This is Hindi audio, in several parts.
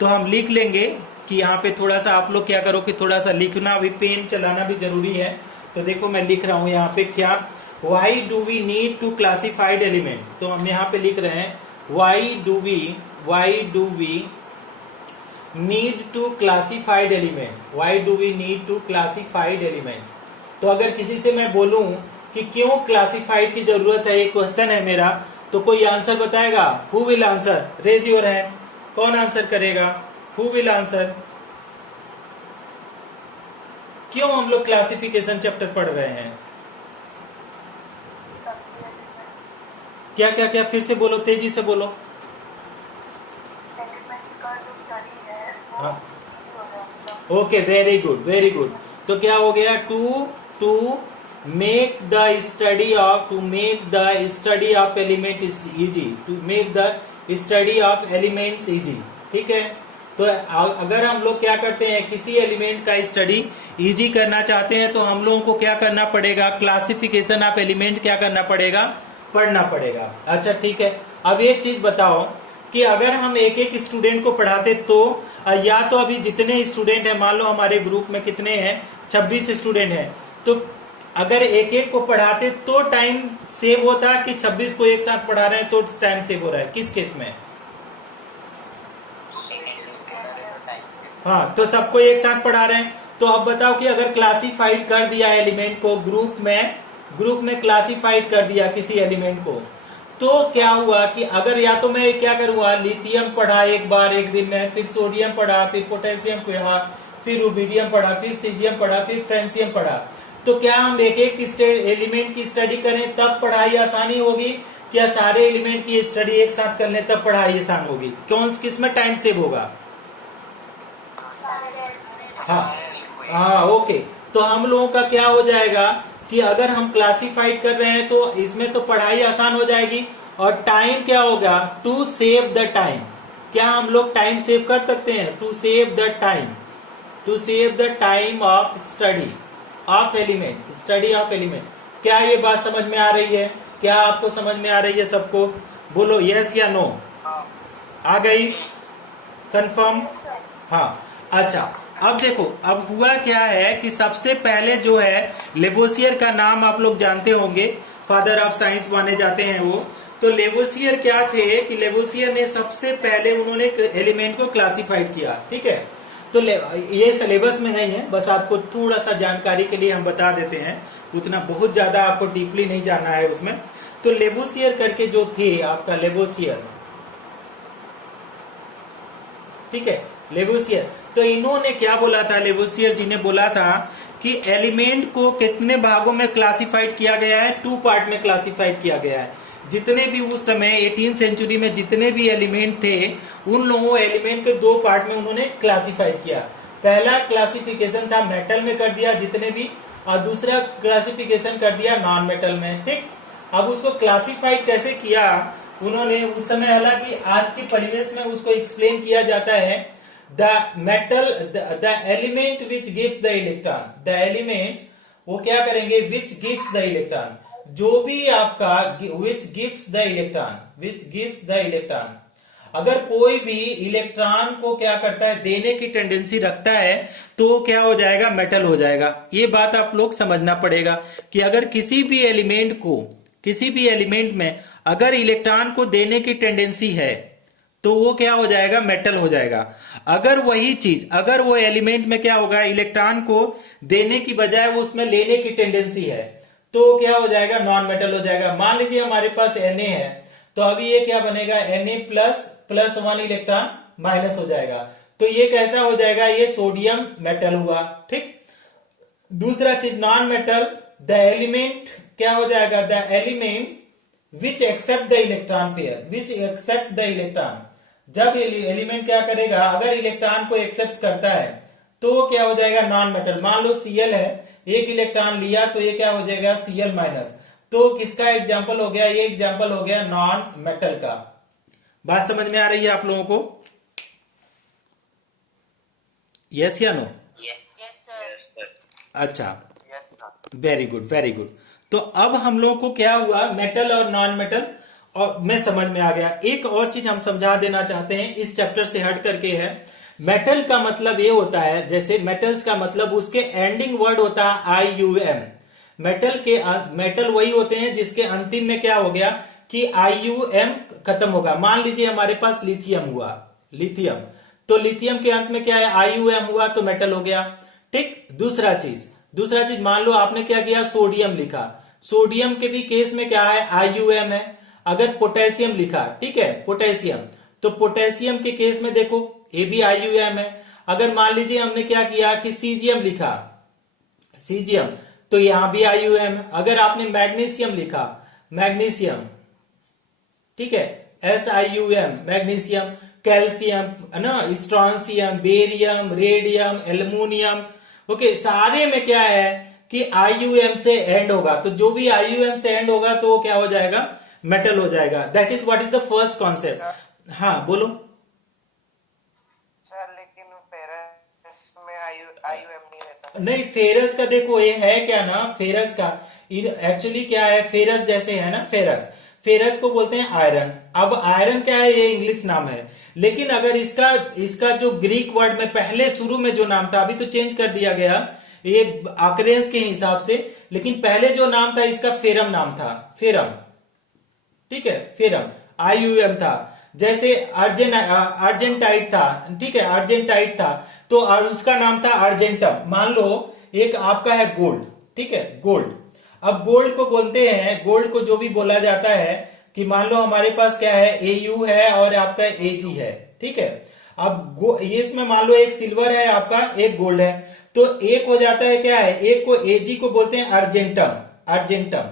तो हम लिख लेंगे कि यहाँ पे थोड़ा सा आप लोग क्या करो कि थोड़ा सा लिखना भी, पेन चलाना भी जरूरी है। तो देखो मैं लिख रहा हूँ यहाँ पे क्या, why do we need to classified element. तो हम यहाँ पे लिख रहे हैं why do we need to classified element, why do we need to classified element. तो अगर किसी से मैं बोलूं कि क्यों क्लासिफाइड की जरूरत है, एक क्वेश्चन है मेरा, तो कोई आंसर बताएगा? Who will answer? Raise your hand. कौन आंसर करेगा? Who will answer? क्यों हम लोग क्लासिफिकेशन चैप्टर पढ़ रहे हैं? क्या क्या क्या, फिर से बोलो, तेजी से बोलो। एलिमेंट्स का जो स्टडी है वो हाँ, easy हो जाएगा। Okay, very good very good. तो क्या हो गया? To make the study of element is easy, to make the study of elements easy. ठीक है। तो अगर हम लोग क्या करते हैं, किसी एलिमेंट का स्टडी इजी करना चाहते हैं, तो हम लोगों को क्या करना पड़ेगा? क्लासिफिकेशन ऑफ एलिमेंट क्या करना पड़ेगा? पढ़ना पड़ेगा। अच्छा ठीक है। अब एक चीज बताओ कि अगर हम एक एक स्टूडेंट को पढ़ाते तो या तो अभी जितने स्टूडेंट हैं, मान लो हमारे ग्रुप में कितने हैं, 26 स्टूडेंट हैं, तो अगर एक एक को पढ़ाते तो टाइम सेव होता कि 26 को एक साथ पढ़ा रहे हैं तो टाइम सेव हो रहा है? किस केस में? हाँ, तो सबको एक साथ पढ़ा रहे हैं। तो अब बताओ कि अगर क्लासिफाइड कर दिया एलिमेंट को ग्रुप में क्लासिफाइड कर दिया किसी एलिमेंट को, तो क्या हुआ कि अगर या तो मैं क्या करूंगा, लिथियम पढ़ा एक बार एक दिन में, फिर सोडियम पढ़ा, फिर पोटेशियम पढ़ा, फिर रुबिडियम पढ़ा, फिर सीजियम पढ़ा, फिर फ्रेंसियम पढ़ा, तो क्या हम एक एक एलिमेंट की स्टडी करें तब पढ़ाई आसानी होगी, क्या सारे एलिमेंट की स्टडी एक साथ कर लें तब पढ़ाई आसान होगी? कौन किसमें टाइम सेव होगा? हाँ हाँ, ओके। तो हम लोगों का क्या हो जाएगा कि अगर हम क्लासिफाइड कर रहे हैं तो इसमें तो पढ़ाई आसान हो जाएगी, और टाइम क्या होगा? To save the time. क्या हम लोग टाइम सेव कर सकते हैं? To save the time, to save the time of study of element, study of element. क्या ये बात समझ में आ रही है? क्या आपको समझ में आ रही है सबको? बोलो यस या नो। आ गई? कंफर्म? हाँ। अच्छा, अब देखो, अब हुआ क्या है कि सबसे पहले जो है, लेवोसियर का नाम आप लोग जानते होंगे, फादर ऑफ साइंस माने जाते हैं वो। तो लेवोसियर क्या थे कि लेवोसियर ने सबसे पहले उन्होंने एलिमेंट को क्लासिफाइड किया। ठीक है। तो ये सिलेबस में नहीं है, बस आपको थोड़ा सा जानकारी के लिए हम बता देते हैं, उतना बहुत ज्यादा आपको डीपली नहीं जानना है उसमें। तो लेवोसियर करके जो थे आपका लेवोसियर, ठीक है, लेवोसियर, तो इन्होंने क्या बोला था? लेवोसियर जी ने बोला था कि एलिमेंट को कितने भागों में क्लासिफाइड किया गया है? 2 पार्ट में क्लासिफाइड किया गया है। जितने भी उस समय 18th सेंचुरी में जितने भी एलिमेंट थे, उन लोगों एलिमेंट के 2 पार्ट में उन्होंने क्लासिफाइड किया। पहला क्लासिफिकेशन था मेटल में कर दिया जितने भी, और दूसरा क्लासिफिकेशन कर दिया नॉन मेटल में। ठीक। अब उसको क्लासिफाइड कैसे किया उन्होंने उस समय, हालांकि आज के परिवेश में उसको एक्सप्लेन किया जाता है, the metal, the element which gives the electron, the elements वो क्या करेंगे? विच गिव्स द इलेक्ट्रॉन, जो भी आपका which gives the electron, which gives the electron, अगर कोई भी इलेक्ट्रॉन को क्या करता है, देने की टेंडेंसी रखता है, तो क्या हो जाएगा? मेटल हो जाएगा। ये बात आप लोग समझना पड़ेगा कि अगर किसी भी एलिमेंट को, किसी भी एलिमेंट में अगर इलेक्ट्रॉन को देने की टेंडेंसी है तो वो क्या हो जाएगा? मेटल हो जाएगा। अगर वही चीज, अगर वो एलिमेंट में क्या होगा, इलेक्ट्रॉन को देने की बजाय वो उसमें लेने की टेंडेंसी है, तो क्या हो जाएगा? नॉन मेटल हो जाएगा। मान लीजिए हमारे पास Na है, तो अभी ये क्या बनेगा? Na प्लस 1 इलेक्ट्रॉन माइनस हो जाएगा, तो ये कैसा हो जाएगा? ये सोडियम मेटल हुआ। ठीक। दूसरा चीज नॉन मेटल, द एलिमेंट क्या हो जाएगा? The elements which accept the electron pair, which accept the electron, जब एलिमेंट क्या करेगा, अगर इलेक्ट्रॉन को एक्सेप्ट करता है तो क्या हो जाएगा? Non metal. मान लो Cl है, एक इलेक्ट्रॉन लिया तो ये क्या हो जाएगा? Cl minus. तो किसका एग्जाम्पल हो गया? ये एग्जाम्पल हो गया नॉन मेटल का। बात समझ में आ रही है आप लोगों को? यस या नो? Yes sir. अच्छा, वेरी गुड वेरी गुड। तो अब हम लोगों को क्या हुआ? मेटल और नॉन मेटल, और मैं समझ में आ गया। एक और चीज हम समझा देना चाहते हैं, इस चैप्टर से हट करके है। मेटल का मतलब ये होता है, जैसे मेटल्स का मतलब उसके एंडिंग वर्ड होता है IUM। मेटल वही होते हैं जिसके अंतिम में क्या हो गया कि IUM खत्म होगा। मान लीजिए हमारे पास लिथियम हुआ, लिथियम, तो लिथियम के अंत में क्या है, IUM हुआ, तो मेटल हो गया। ठीक। दूसरा चीज मान लो आपने क्या किया, सोडियम लिखा, सोडियम के भी केस में क्या है, IUM है। अगर पोटेशियम लिखा, ठीक है, पोटेशियम, तो पोटेशियम के केस में देखो ये भी IUM है। अगर मान लीजिए हमने क्या किया कि सीजियम लिखा, सीजियम, तो यहां भी IUM। अगर आपने मैग्नीशियम लिखा, मैग्नीशियम, ठीक है, SIUM, मैग्नीशियम, कैल्शियम है ना, strontium, barium, radium, aluminium, okay, सारे में क्या है कि IUM से एंड होगा। तो जो भी IUM से एंड होगा तो वो क्या हो जाएगा, मेटल हो जाएगा। That is what is the first concept. हाँ बोलो। सर लेकिन फेरस में आईयूएम नहीं रहता। नहीं, फेरस का देखो ये है क्या ना, फेरस का एक्चुअली क्या है, फेरस जैसे है ना, फेरस, फेरस को बोलते हैं आयरन। अब आयरन क्या है, ये इंग्लिश नाम है, लेकिन अगर इसका जो ग्रीक वर्ड में पहले शुरू में जो नाम था, अभी तो चेंज कर दिया गया ये अकरेंस के हिसाब से, लेकिन पहले जो नाम था इसका फेरम नाम था, फेरम, ठीक है, फेरम, IUM था। जैसे अर्जेंटाइट था, ठीक है, अर्जेंटाइट था, तो उसका नाम था अर्जेंटम। मान लो एक आपका है गोल्ड, ठीक है, गोल्ड। अब गोल्ड को बोलते हैं, गोल्ड को जो भी बोला जाता है कि मान लो हमारे पास क्या है, AU है और आपका AG है, ठीक है। अब ये इसमें मान लो एक सिल्वर है आपका, एक गोल्ड है, तो एक हो जाता है क्या है, एक को AG को बोलते हैं अर्जेंटम, अर्जेंटम,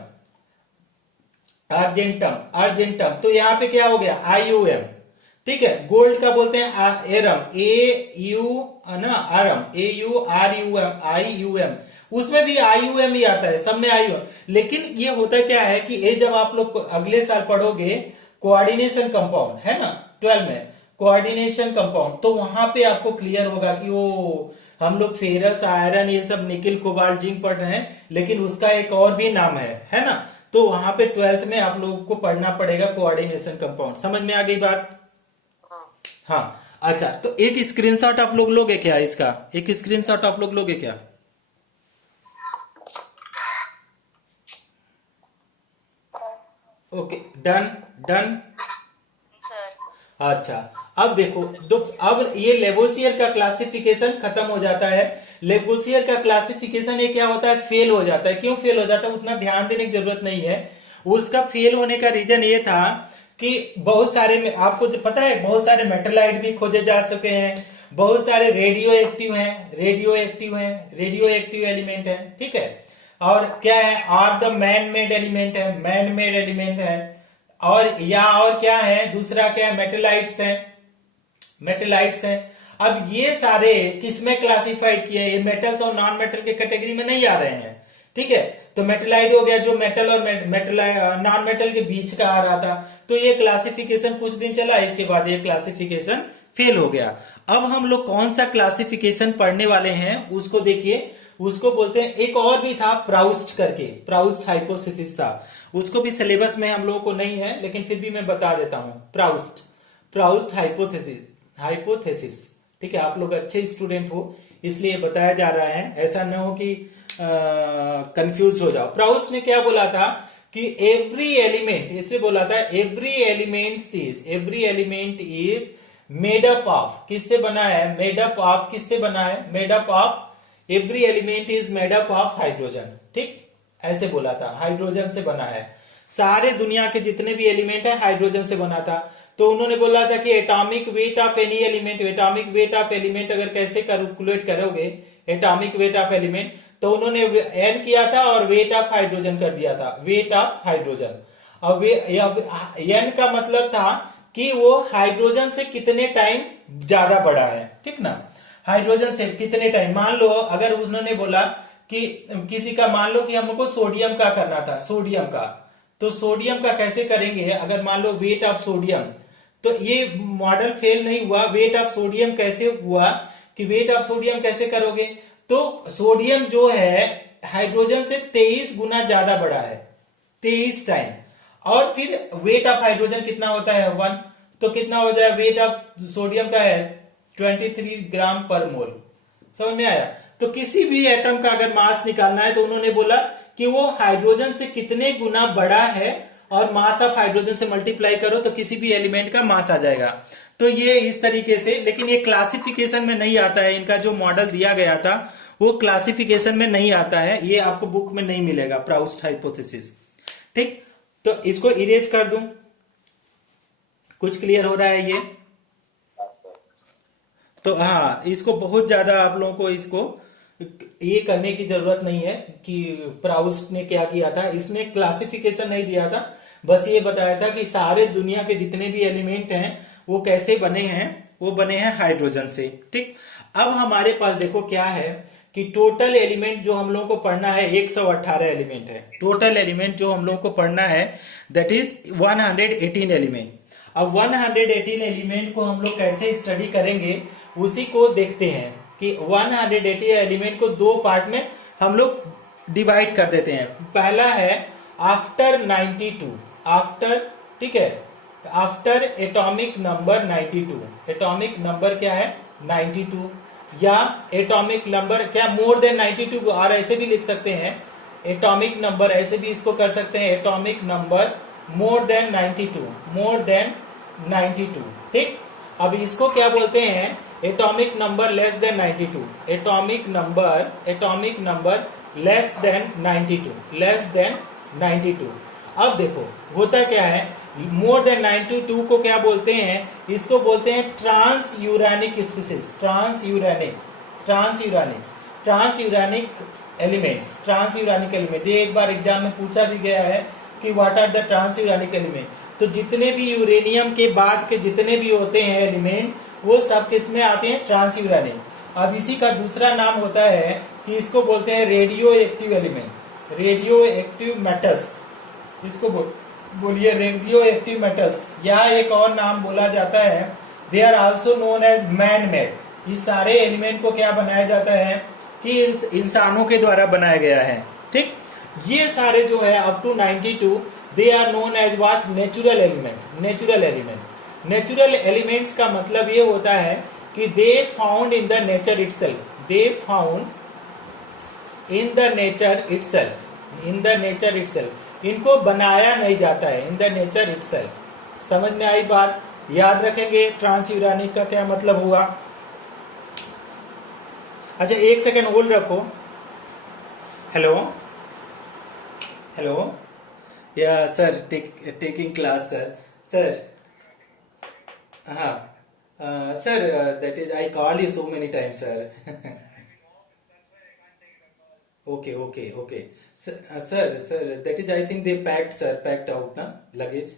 अर्जेंटम, अर्जेंटम, तो यहां पे क्या हो गया, IUM, ठीक है। गोल्ड का बोलते हैं एरम, AU ना, आरम, AURUM, IUM, उसमें भी IUM ही आता है, सब में IUM। लेकिन ये होता क्या है कि ये जब आप लोग अगले साल पढ़ोगे कोऑर्डिनेशन कंपाउंड, है ना, 12 में कोऑर्डिनेशन कंपाउंड, तो वहां पे आपको क्लियर होगा कि वो हम लोग फेरस, आयरन, ये सब निकिल, कोबाल्ट, जिंक पढ़ रहे हैं, लेकिन उसका एक और भी नाम है ना। तो वहां पे 12th में आप लोगों को पढ़ना पड़ेगा कोऑर्डिनेशन कंपाउंड। समझ में आ गई बात? हाँ, अच्छा, तो एक स्क्रीनशॉट आप लोग लोगे क्या इसका, एक स्क्रीनशॉट आप लोग लोगे क्या? Okay, done, done. सर। अच्छा, अब देखो, तो अब ये लेवोसियर का क्लासिफिकेशन खत्म हो जाता है। लेवोसियर का क्लासिफिकेशन ये क्या होता है, फेल हो जाता है। क्यों फेल हो जाता है, उतना ध्यान देने की जरूरत नहीं है। उसका फेल होने का रीजन ये था कि बहुत सारे में आपको जो पता है, बहुत सारे मेटलाइट भी खोजे जा चुके हैं, बहुत सारे रेडियो एक्टिव हैं, रेडियो एक्टिव हैं, रेडियो एक्टिव एलिमेंट है, ठीक है। और क्या है, और द मैन मेड एलिमेंट है, मैन मेड एलिमेंट है। और या और क्या है, दूसरा क्या है, मेटेलाइट्स हैं, मेटेलाइट्स हैं। अब ये सारे किसमें क्लासिफाइड किए, ये मेटल्स और नॉन मेटल के कैटेगरी में नहीं आ रहे हैं, ठीक है। तो मेटेलाइट हो गया जो मेटल और नॉन मेटल के बीच का आ रहा था। तो ये क्लासिफिकेशन कुछ दिन चला, इसके बाद ये क्लासिफिकेशन फेल हो गया। अब हम लोग कौन सा क्लासिफिकेशन पढ़ने वाले हैं उसको देखिए, उसको बोलते हैं, एक और भी था प्राउस्ट करके, प्राउस्ट हाइपोथेसिस था, उसको भी सिलेबस में हम लोगों को नहीं है, लेकिन फिर भी मैं बता देता हूं। प्राउस्ट हाइपोथेसिस, हाइपोथेसिस, ठीक है। आप लोग अच्छे स्टूडेंट हो इसलिए बताया जा रहा है, ऐसा न हो कि कंफ्यूज हो जाओ। प्राउस्ट ने क्या बोला था कि एवरी एलिमेंट, इसे बोला था every element is made up of, किससे बना है, मेड अप ऑफ, किससे बना है, made up of, every element is made up of hydrogen, ठीक, ऐसे बोला था, हाइड्रोजन से बना है। सारे दुनिया के जितने भी एलिमेंट है हाइड्रोजन से बना था। तो उन्होंने बोला था कि atomic weight of any element, atomic weight of element अगर कैसे कैलकुलेट करोगे एटॉमिक वेट ऑफ एलिमेंट, तो उन्होंने एन किया था और वेट ऑफ हाइड्रोजन कर दिया था, वेट ऑफ हाइड्रोजन। अब एन का मतलब था कि वो हाइड्रोजन से कितने टाइम ज्यादा बड़ा है, ठीक ना, हाइड्रोजन से कितने टाइम। मान लो अगर उन्होंने बोला कि किसी का, मान लो कि हमको सोडियम का करना था, सोडियम का, तो सोडियम का कैसे करेंगे, अगर मान लो वेट ऑफ सोडियम, तो ये मॉडल फेल नहीं हुआ। वेट ऑफ सोडियम कैसे हुआ कि वेट ऑफ सोडियम कैसे करोगे, तो सोडियम जो है हाइड्रोजन से 23 गुना ज्यादा बड़ा है, 23 टाइम। और फिर वेट ऑफ हाइड्रोजन कितना होता है 1, तो कितना हो जाए वेट ऑफ सोडियम का है 23 ग्राम पर मोल। समझ में आया? तो किसी भी एटम का अगर मास निकालना है तो उन्होंने बोला कि वो हाइड्रोजन से कितने गुना बड़ा है और मास ऑफ हाइड्रोजन से मल्टीप्लाई करो तो किसी भी एलिमेंट का मास आ जाएगा। तो ये इस तरीके से, लेकिन ये क्लासिफिकेशन में नहीं आता है, इनका जो मॉडल दिया गया था वो क्लासिफिकेशन में नहीं आता है, ये आपको बुक में नहीं मिलेगा, प्राउस्ट हाइपोथेसिस। ठीक, तो इसको इरेज कर दूं, कुछ क्लियर हो रहा है ये? तो हाँ, इसको बहुत ज्यादा आप लोगों को इसको ये करने की जरूरत नहीं है कि प्राउस्ट ने क्या किया था, इसने क्लासिफिकेशन नहीं दिया था, बस ये बताया था कि सारे दुनिया के जितने भी एलिमेंट हैं वो कैसे बने हैं, वो बने हैं हाइड्रोजन से। ठीक, अब हमारे पास देखो क्या है कि टोटल एलिमेंट जो हम लोगों को पढ़ना है 118 एलिमेंट है। टोटल एलिमेंट जो हम लोगों को पढ़ना है दैट इज 118 एलिमेंट। अब 118 एलिमेंट को हम लोग कैसे स्टडी करेंगे उसी को देखते हैं कि 180 एलिमेंट को दो पार्ट में हम लोग डिवाइड कर देते हैं। पहला है आफ्टर 92, आफ्टर, ठीक है, after atomic number 92। Atomic number क्या है 92, या एटॉमिक नंबर क्या मोर देन 92, और ऐसे भी लिख सकते हैं एटॉमिक नंबर, ऐसे भी इसको कर सकते हैं atomic number more than 92, more than 92। ठीक, अब इसको क्या बोलते हैं atomic number less than 92, atomic number less than 92, less than 92। अब देखो होता क्या है, मोर देन 92 को क्या बोलते हैं, इसको बोलते हैं transuranic species, transuranic elements, transuranic element. ये एक बार एग्जाम में पूछा भी गया है कि what are the transuranic element. तो जितने भी यूरेनियम के बाद के जितने भी होते हैं एलिमेंट वो सब किसमें आते हैं ट्रांस यूरानिक। अब इसी का दूसरा नाम होता है कि इसको बोलते हैं radio active element, radio active metals, इसको बोलिए रेडियो एक्टिव मेटल्स, या एक और नाम बोला जाता है they are also known as man made. इस सारे एलिमेंट को क्या बनाया जाता है कि इंसानों के द्वारा बनाया गया है। ठीक, ये सारे जो है up to 92 they are known as what natural element. Natural elements का मतलब ये होता है कि they found in the nature itself, they found in the nature itself, इनको बनाया नहीं जाता है, इन द नेचर इटसेल्फ। समझ में आई बात? याद रखेंगे ट्रांस यूरानिक का क्या मतलब हुआ। अच्छा एक सेकंड होल्ड रखो। हेलो या सर, टेकिंग क्लास सर हाँ sir, that is I call you so many times sir. okay sir, that is I think they packed out na luggage.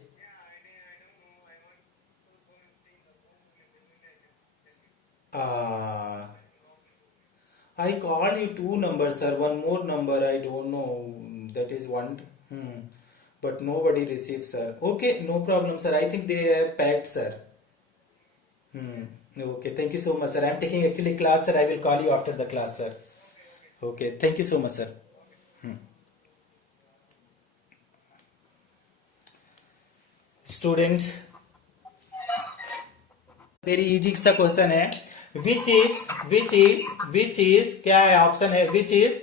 I call you two numbers sir, one more number I don't know, that is one, but nobody received sir. Okay, no problem sir, I think they are packed sir. Okay, thank you so much sir, I am taking actually class sir, I will call you after the class sir. Okay, thank you so much sir. Students, very easy सा क्वेश्चन है, which is क्या है ऑप्शन है, which is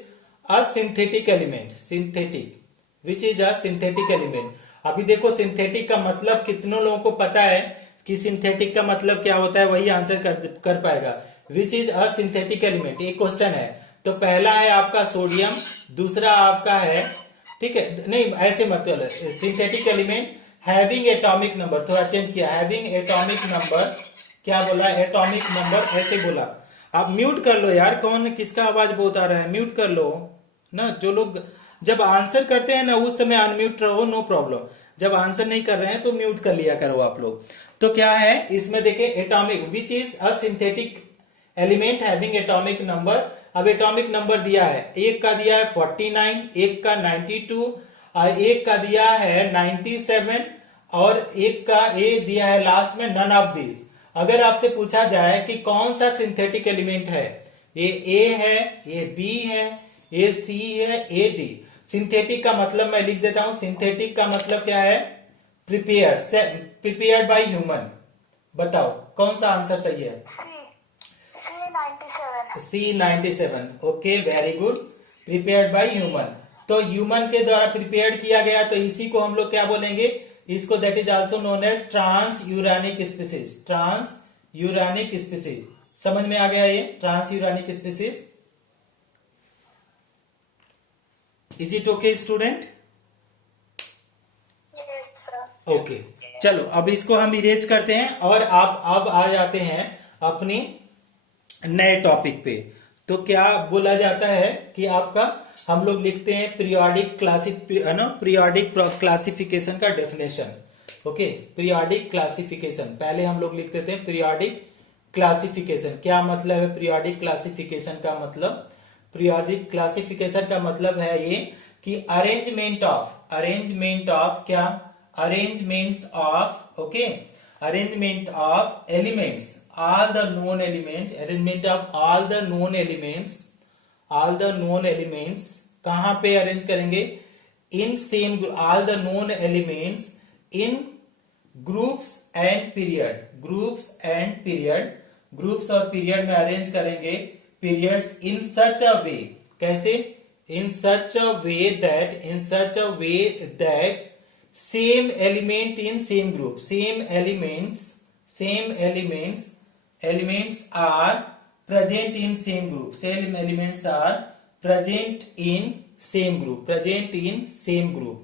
a synthetic element, which is a synthetic element। अभी देखो सिंथेटिक का मतलब कितनों लोगों को पता है कि सिंथेटिक का मतलब क्या होता है, वही आंसर कर पाएगा। Which is a synthetic element, एक क्वेश्चन है। तो पहला है आपका सोडियम, दूसरा आपका है, ठीक है, नहीं ऐसे मतलब synthetic element having atomic number, थोड़ा चेंज किया, हैविंग एटॉमिक नंबर, क्या बोला एटॉमिक नंबर, ऐसे बोला। आप म्यूट कर लो यार, कौन किसका आवाज बहुत आ रहा है, म्यूट कर लो ना। जो लोग जब आंसर करते हैं ना उस समय अनम्यूट रहो, नो प्रॉब्लम। जब आंसर नहीं कर रहे हैं तो म्यूट कर लिया करो आप लोग। तो क्या है इसमें देखिए atomic, which is a synthetic element having atomic number. अब एटॉमिक नंबर दिया है, एक का दिया है 49, एक का 92, और एक का दिया है 97, और एक का ए दिया है लास्ट में नन ऑफ दिस। अगर आपसे पूछा जाए कि कौन सा सिंथेटिक एलिमेंट है, ये ए है, ये बी है, ये सी है, ए डी। सिंथेटिक का मतलब मैं लिख देता हूं, सिंथेटिक का मतलब क्या है? Prepared by human. बताओ कौन सा आंसर सही है? C97। Okay, very good, prepared by human. तो ह्यूमन के द्वारा प्रिपेयर्ड किया गया, तो इसी को हम लोग क्या बोलेंगे? इसको that is also known as transuranic species. Transuranic species, समझ में आ गया ये? Transuranic species. Is it okay student? Okay, चलो अब इसको हम इरेज करते हैं और आप अब आ जाते हैं अपनी नए टॉपिक पे। तो क्या बोला जाता है कि आपका हम लोग लिखते हैं पीरियोडिक पीरियोडिक क्लासिफिकेशन का डेफिनेशन। ओके, पीरियोडिक क्लासिफिकेशन पहले हम लोग लिखते थे। पीरियोडिक क्लासिफिकेशन क्या मतलब है? पीरियोडिक क्लासिफिकेशन का मतलब, पीरियोडिक क्लासिफिकेशन का मतलब है ये कि अरेंजमेंट ऑफ क्या? Arrangements of, okay, arrangement of elements, all the known element, arrangement of all the known elements कहां पे अरेंज करेंगे? In same, all the known elements in groups and period, groups और पीरियड में अरेंज करेंगे periods in such a way. कैसे? In such a way that same element in same group, same elements are present in same group, same elements are present in same group।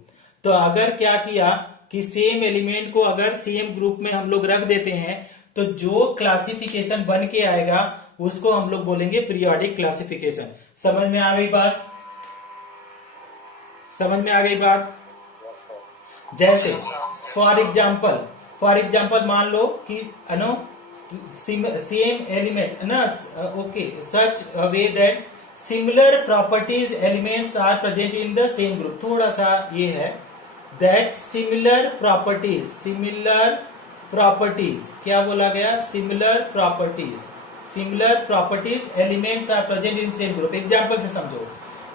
तो अगर क्या किया कि सेम एलिमेंट को अगर सेम ग्रुप में हम लोग रख देते हैं, तो जो क्लासिफिकेशन बन के आएगा उसको हम लोग बोलेंगे पीरियोडिक क्लासिफिकेशन। समझ में आ गई बात? समझ में आ गई बात? जैसे फॉर एग्जाम्पल मान लो कि सेम एलिमेंट ना, okay, such way that similar properties elements are present in the same group. थोड़ा सा ये है दैट सिमिलर प्रॉपर्टीज क्या बोला गया? Similar properties elements are present in same group. Example से समझो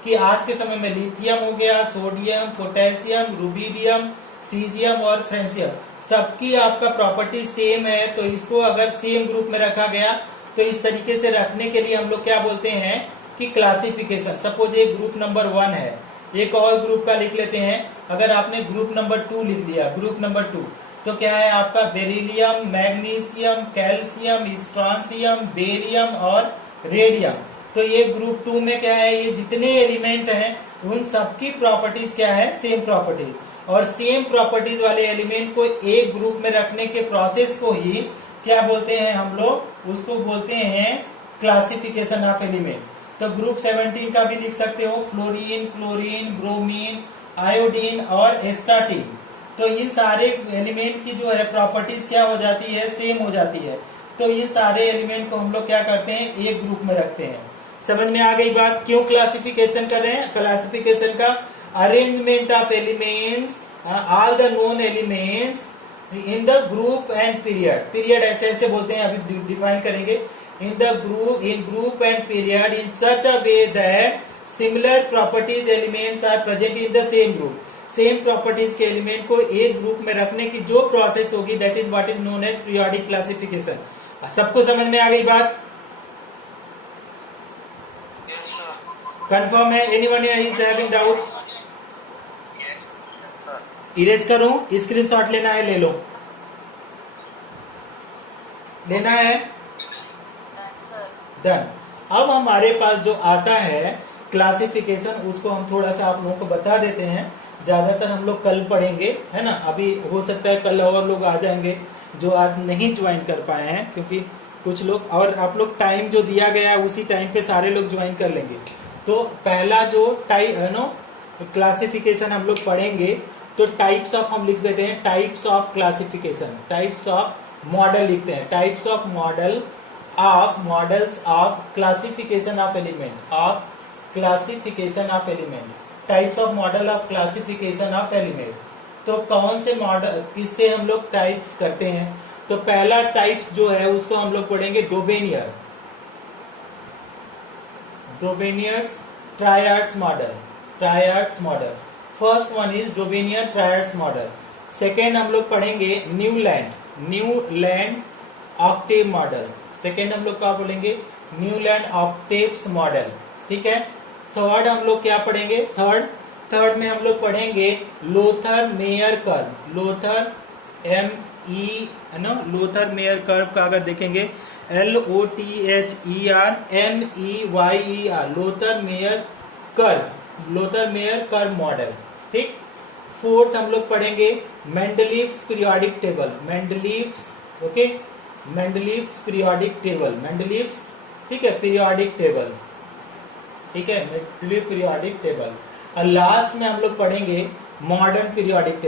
कि आज के समय में लिथियम हो गया, सोडियम, पोटेशियम, रुबिडियम, सीजियम और फ्रेंसियम, सबकी आपका प्रॉपर्टी सेम है। तो इसको अगर सेम ग्रुप में रखा गया तो इस तरीके से रखने के लिए हम लोग क्या बोलते हैं कि क्लासिफिकेशन। सपोज ये ग्रुप नंबर 1 है, एक और ग्रुप का लिख लेते हैं। अगर आपने ग्रुप नंबर 2 लिख दिया, ग्रुप नंबर 2, तो क्या है आपका? Beryllium, magnesium, calcium, strontium, barium और रेडियम। तो ये ग्रुप 2 में क्या है? ये जितने एलिमेंट हैं उन सबकी प्रॉपर्टीज क्या है? Same properties. और सेम प्रॉपर्टीज वाले एलिमेंट को एक ग्रुप में रखने के प्रोसेस को ही क्या बोलते हैं हम लोग? उसको बोलते हैं क्लासिफिकेशन ऑफ एलिमेंट। तो ग्रुप 17 का भी लिख सकते हो, फ्लोरीन, क्लोरीन, ब्रोमीन, आयोडीन और एस्टाटीन। तो इन सारे एलिमेंट की जो है प्रॉपर्टीज क्या हो जाती है? सेम हो जाती है। तो इन सारे एलिमेंट को हम लोग क्या करते हैं? एक ग्रुप में रखते हैं। समझ में आ गई बात? क्यों क्लासिफिकेशन कर रहे हैं? क्लासिफिकेशन का arrangement of elements, all the known elements in the group and period ऐसे ऐसे बोलते हैं, अभी डिफाइन करेंगे। In group and period in such a way that similar properties elements are present in the same group. Same properties के एलिमेंट को एक ग्रुप में रखने की जो प्रोसेस होगी that is what is known as periodic classification. सबको समझ में आ गई बात? कंफर्म है? Anyone is having doubt? Erase करूं? स्क्रीनशॉट लेना है? ले लो। लेना है? डन। अब हमारे पास जो आता है क्लासिफिकेशन, उसको हम थोड़ा सा आप लोगों को बता देते हैं। ज्यादातर हम लोग कल पढ़ेंगे, है ना। अभी हो सकता है कल और लोग आ जाएंगे जो आज नहीं ज्वाइन कर पाए हैं, क्योंकि कुछ लोग, और आप लोग टाइम जो दिया गया है उसी टाइम पे सारे लोग ज्वाइन कर लेंगे। तो पहला जो क्लासिफिकेशन हम लोग पढ़ेंगे, तो टाइप्स ऑफ हम लिख देते हैं, types of classification, types of model लिखते हैं, types of models of classification of element, types of model of classification of element. तो कौन से मॉडल, किससे हम लोग टाइप्स करते हैं? तो पहला टाइप जो है उसको हम लोग पढ़ेंगे Dobereiner's triads model, triads model. First one is Dobereiner triads model. Second हम लोग पढ़ेंगे न्यूलैंड ऑक्टेव मॉडल। सेकेंड हम लोग क्या बोलेंगे, न्यूलैंड ऑक्टेव्स मॉडल, ठीक है। थर्ड हम लोग क्या पढ़ेंगे, थर्ड में हम लोग पढ़ेंगे Lothar Meyer curve. Lothar Lothar Meyer curve का अगर देखेंगे LOTHERMEYER, Lothar Meyer curve model, ठीक। फोर्थ हम लोग पढ़ेंगे Mendeleev's periodic table. Mendeleev's periodic table, ठीक है, पीरियोडिक टेबल, ठीक है, मेंडलीव पीरियोडिक टेबल। और लास्ट में हम लोग पढ़ेंगे मॉडर्न पीरियोडिक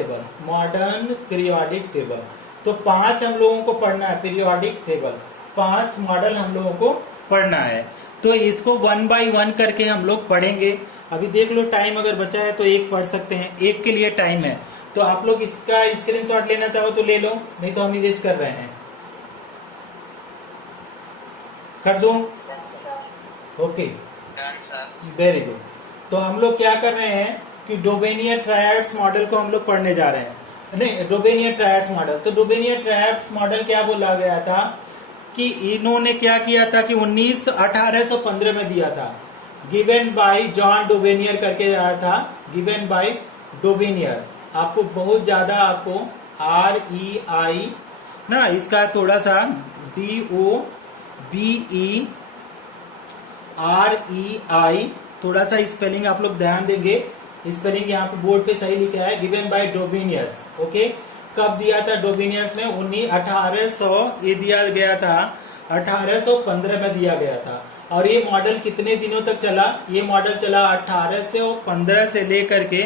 टेबल। तो 5 हम लोगों को पढ़ना है पीरियोडिक टेबल, 5 मॉडल हम लोगों को पढ़ना है। तो इसको 1 बाय 1 करके हम लोग पढ़ेंगे। अभी देख लो टाइम अगर बचा है तो एक पढ़ सकते हैं, एक के लिए टाइम है। तो आप लोग इसका स्क्रीनशॉट लेना चाहो तो ले लो, नहीं तो हम इरेज कर रहे हैं। कर दूं? Okay, very good. तो हम लोग क्या कर रहे हैं कि डोबेनियर ट्रायड्स मॉडल को हम लोग पढ़ने जा रहे हैं। नहीं, डोबेनियर ट्रायड्स मॉडल। तो डोबेनियर ट्रायड्स मॉडल क्या बोला गया था कि इन्होंने क्या किया था कि 1815 में दिया था, गिवन बाय जॉन डोबेनियर करके आया था, गिवन बाय डोबेनियर। आपको बहुत ज्यादा आपको REI ना, इसका थोड़ा सा DOBEREI थोड़ा सा स्पेलिंग आप लोग ध्यान देंगे। स्पेलिंग यहाँ पे बोर्ड पे सही लिखा है, गिवन बाय डोबेनियर्स। ओके, कब दिया था डोबेनियर्स ने? 1800 ये दिया गया था, 1815 में दिया गया था। और ये मॉडल कितने दिनों तक चला? ये मॉडल चला 1815 से लेकर के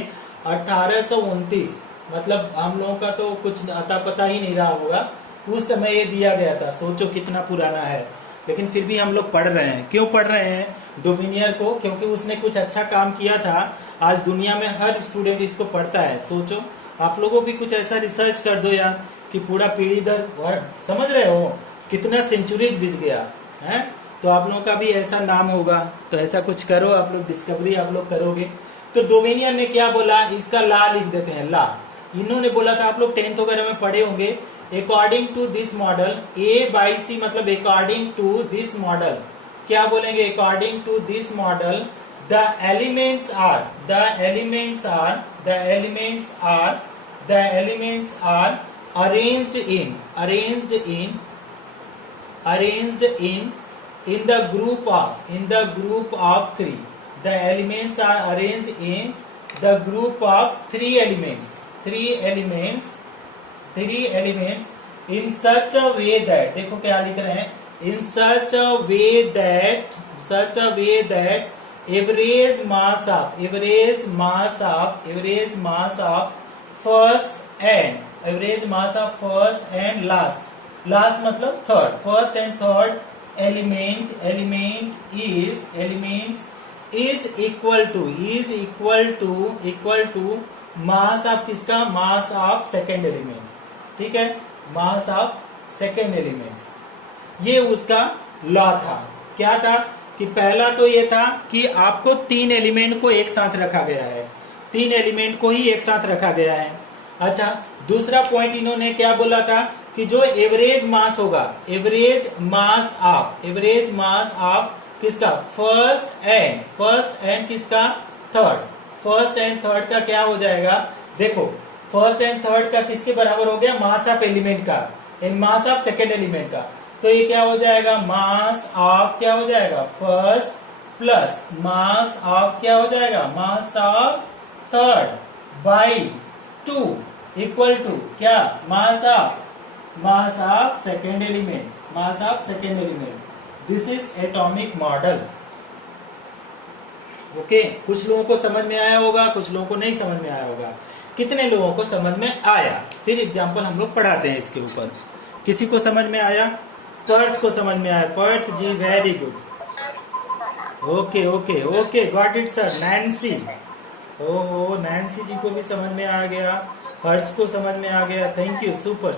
1829। मतलब हम लोगों का तो कुछ अता पता ही नहीं रहा होगा, उस समय ये दिया गया था। सोचो कितना पुराना है, लेकिन फिर भी हम लोग पढ़ रहे हैं। क्यों पढ़ रहे हैं डोबेनियर को? क्योंकि उसने कुछ अच्छा काम किया था। आज दुनिया में हर स्टूडेंट इसको पढ़ता है। सोचो आप लोगों भी कुछ ऐसा रिसर्च कर दो यार कि पूरा पीढ़ी दर, समझ रहे हो कितना सेंचुरीज बीत गया है। तो आप लोगों का भी ऐसा नाम होगा, तो ऐसा कुछ करो आप लोग, डिस्कवरी आप लोग करोगे। तो डोबेनियर ने क्या बोला, इसका ला लिख देते हैं, ला। इन्होंने बोला था, आप लोग 10th वगैरह में पढ़े होंगे, according to this model A/C, मतलब अकॉर्डिंग टू दिस मॉडल। क्या बोलेंगे? According to this model the elements are arranged in the group of 3. The elements are arranged in the group of 3 elements in such a way that, देखो क्या लिख रहे हैं, in such a way that average mass of first and last मतलब third, first and third elements is equal to mass of किसका? mass of second element, ठीक है, mass of second elements। ये उसका लॉ था। क्या था कि पहला तो ये था कि आपको 3 एलिमेंट को एक साथ रखा गया है, 3 एलिमेंट को ही एक साथ रखा गया है। अच्छा, दूसरा पॉइंट इन्होंने क्या बोला था कि जो एवरेज मास होगा, एवरेज मास ऑफ किसका? फर्स्ट एंड किसका? थर्ड। फर्स्ट एंड थर्ड का क्या हो जाएगा? देखो, फर्स्ट एंड थर्ड का किसके बराबर हो गया? मास ऑफ एलिमेंट का इन मास ऑफ सेकेंड एलिमेंट का। तो ये क्या हो जाएगा? मास ऑफ क्या हो जाएगा? फर्स्ट प्लस मास ऑफ क्या हो जाएगा? Mass of third by 2 equal to क्या? Mass of second element. This is atomic model. Okay, कुछ लोगों को समझ में आया होगा, कुछ लोगों को नहीं समझ में आया होगा। कितने लोगों को समझ में आया? फिर एग्जाम्पल हम लोग पढ़ाते हैं इसके ऊपर। किसी को समझ में आया? पर्थ को समझ में आया? Parth ji, very good. Okay, got it sir. Nancy, ओहो, नैन्सी जी को भी समझ में आ गया, हर्ष को समझ में आ गया, थैंक यू, सुपर।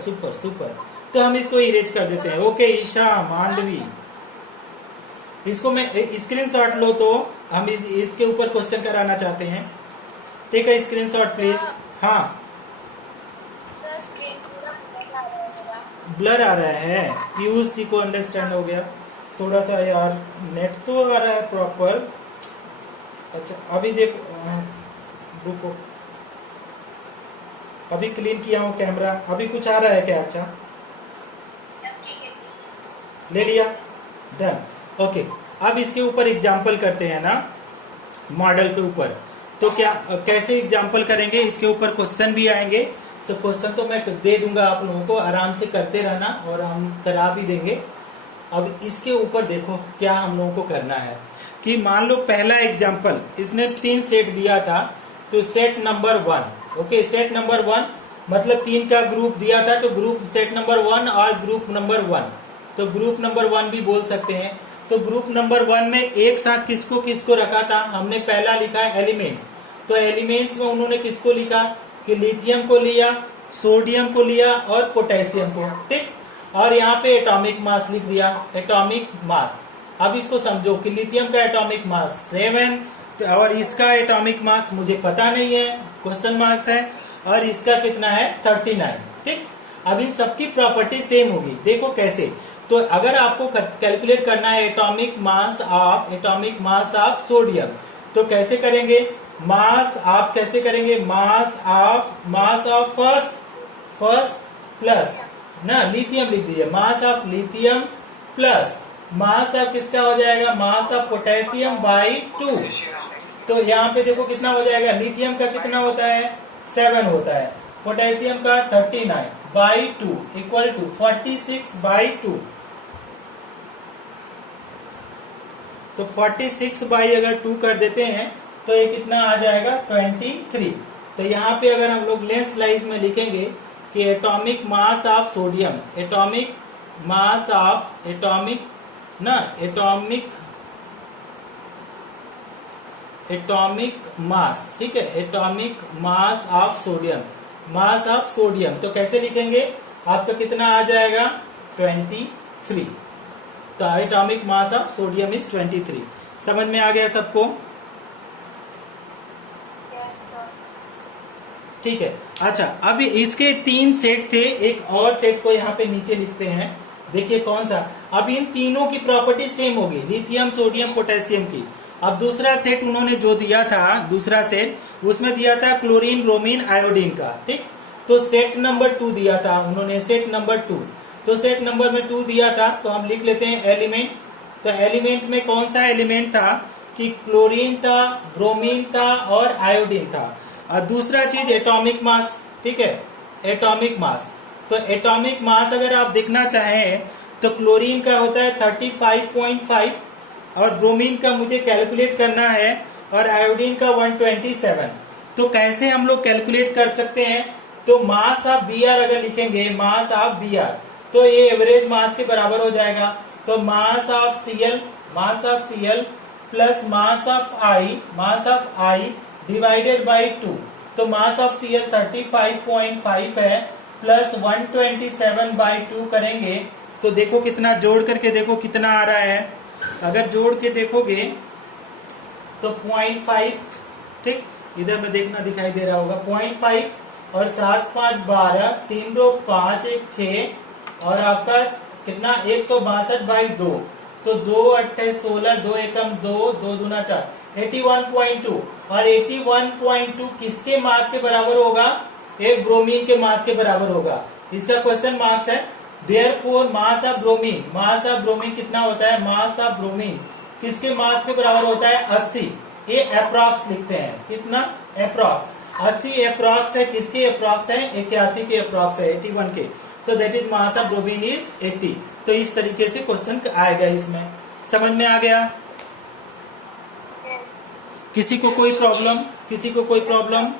तो हम इसको इरेज कर देते हैं। ओके, ईशा, मांडवी, इसको मैं स्क्रीनशॉट लो, तो हम इसके ऊपर क्वेश्चन कराना चाहते हैं। Take a screenshot please. हाँ, सर स्क्रीन पूरा ब्लैक आ रहा है मेरा। ब्लर आ रहा है। पीयूष जी को अंडरस्टैंड हो गया। थोड़ा सा यार नेट तो आ रहा है प्रॉपर। अच्छा अभी देखो, रुको, अभी क्लीन किया हूँ कैमरा। अभी कुछ आ रहा है क्या? अच्छा ठीक है जी। ले लिया, डन, ओके। अब इसके ऊपर एग्जाम्पल करते हैं ना, मॉडल के ऊपर। तो क्या कैसे एग्जाम्पल करेंगे? इसके ऊपर क्वेश्चन भी आएंगे। सब क्वेश्चन तो मैं दे दूंगा आप लोगों को, आराम से करते रहना और हम करा भी देंगे। अब इसके ऊपर देखो क्या हम लोगों को करना है कि मान लो पहला एग्जाम्पल इसने 3 सेट दिया था, तो set number 1, okay, set number 1 मतलब 3 का ग्रुप दिया था, तो ग्रुप सेट नंबर 1 और ग्रुप नंबर 1, तो ग्रुप नंबर 1 भी बोल सकते हैं। तो ग्रुप नंबर 1 में एक साथ किसको किसको रखा था? हमने पहला लिखा है एलिमेंट्स। तो एलिमेंट्स में उन्होंने किसको लिखा कि लिथियम को लिया, सोडियम को लिया और पोटेशियम को, ठीक। और यहाँ पे एटॉमिक मास लिख दिया, एटॉमिक मास। अब इसको समझो कि लिथियम का एटॉमिक मास 7 और इसका एटॉमिक मास मुझे पता नहीं है, क्वेश्चन मार्क्स है, और इसका कितना है 39, ठीक। अब इन सबकी प्रॉपर्टी सेम होगी। देखो कैसे, तो अगर आपको कैलकुलेट करना है एटॉमिक मास ऑफ सोडियम, तो कैसे करेंगे? मास आप कैसे करेंगे? मास ऑफ फर्स्ट प्लस ना लिथियम लिख दीजिए, mass of lithium plus mass of किसका हो जाएगा? Mass of potassium by 2। तो यहाँ पे देखो कितना हो जाएगा, लिथियम का कितना होता है 7 होता है, पोटेशियम का 39 बाई 2 इक्वल टू 46 बाई 2। तो 46 बाई अगर 2 कर देते हैं तो ये कितना आ जाएगा 23। तो यहाँ पे अगर हम लोग लेंस स्लाइड में लिखेंगे कि atomic mass of sodium, atomic mass of atomic mass, ठीक है, एटॉमिक मास ऑफ सोडियम, तो कैसे लिखेंगे? आपका कितना आ जाएगा 23। तो atomic mass of sodium is 23। समझ में आ गया सबको? ठीक है। अच्छा अब इसके 3 सेट थे, एक और सेट को यहाँ पे नीचे लिखते हैं। देखिए कौन सा, अब इन तीनों की प्रॉपर्टी सेम होगी, लिथियम सोडियम पोटेशियम की। अब दूसरा सेट उन्होंने जो दिया था, दूसरा सेट उसमें दिया था क्लोरीन ब्रोमीन आयोडीन का, ठीक। तो सेट नंबर 2 दिया था उन्होंने, सेट नंबर 2। तो सेट नंबर में 2 दिया था, तो हम लिख लेते हैं एलिमेंट। तो एलिमेंट में कौन सा एलिमेंट था कि क्लोरीन था, ब्रोमीन था और आयोडीन था। और दूसरा चीज एटॉमिक मास, ठीक है, एटॉमिक मास। तो एटॉमिक मास अगर आप देखना चाहें तो क्लोरीन का होता है 35.5 और ब्रोमीन का मुझे कैलकुलेट करना है और आयोडीन का 127। तो कैसे हम लोग कैलकुलेट कर सकते हैं? तो मास ऑफ बी आर अगर लिखेंगे, मास ऑफ बी आर, तो ये एवरेज मास के बराबर हो जाएगा। तो mass of CL plus mass of I divided by 2। तो मास ऑफ सीएल 35.5 है प्लस 127 बाई 2 करेंगे तो देखो कितना, जोड़ करके देखो कितना आ रहा है। अगर जोड़ के देखोगे तो 0.5, ठीक, इधर में देखना दिखाई दे रहा होगा 0.5 और 7 5 12 3 2 5 1 6 और आपका कितना 162 बाई 2। तो 2 8 16 2 एकम 2 2 दूना 4 81.2 और 81.2 किसके मास के बराबर होगा? एक ब्रोमीन के मास के बराबर होगा। इसका क्वेश्चन मार्क्स है। देयरफॉर मास ऑफ ब्रोमीन कितना होता है? मास ऑफ ब्रोमीन किसके मास के बराबर होता है? 80। ये अप्रॉक्स लिखते हैं, कितना अप्रॉक्स 80 अप्रॉक्स है, किसके अप्रॉक्स है? 81 के अप्रॉक्स है, 81 के। तो that is mass of bromine is 80। तो इस तरीके से क्वेश्चन आएगा इसमें। समझ में आ गया? किसी को कोई प्रॉब्लम?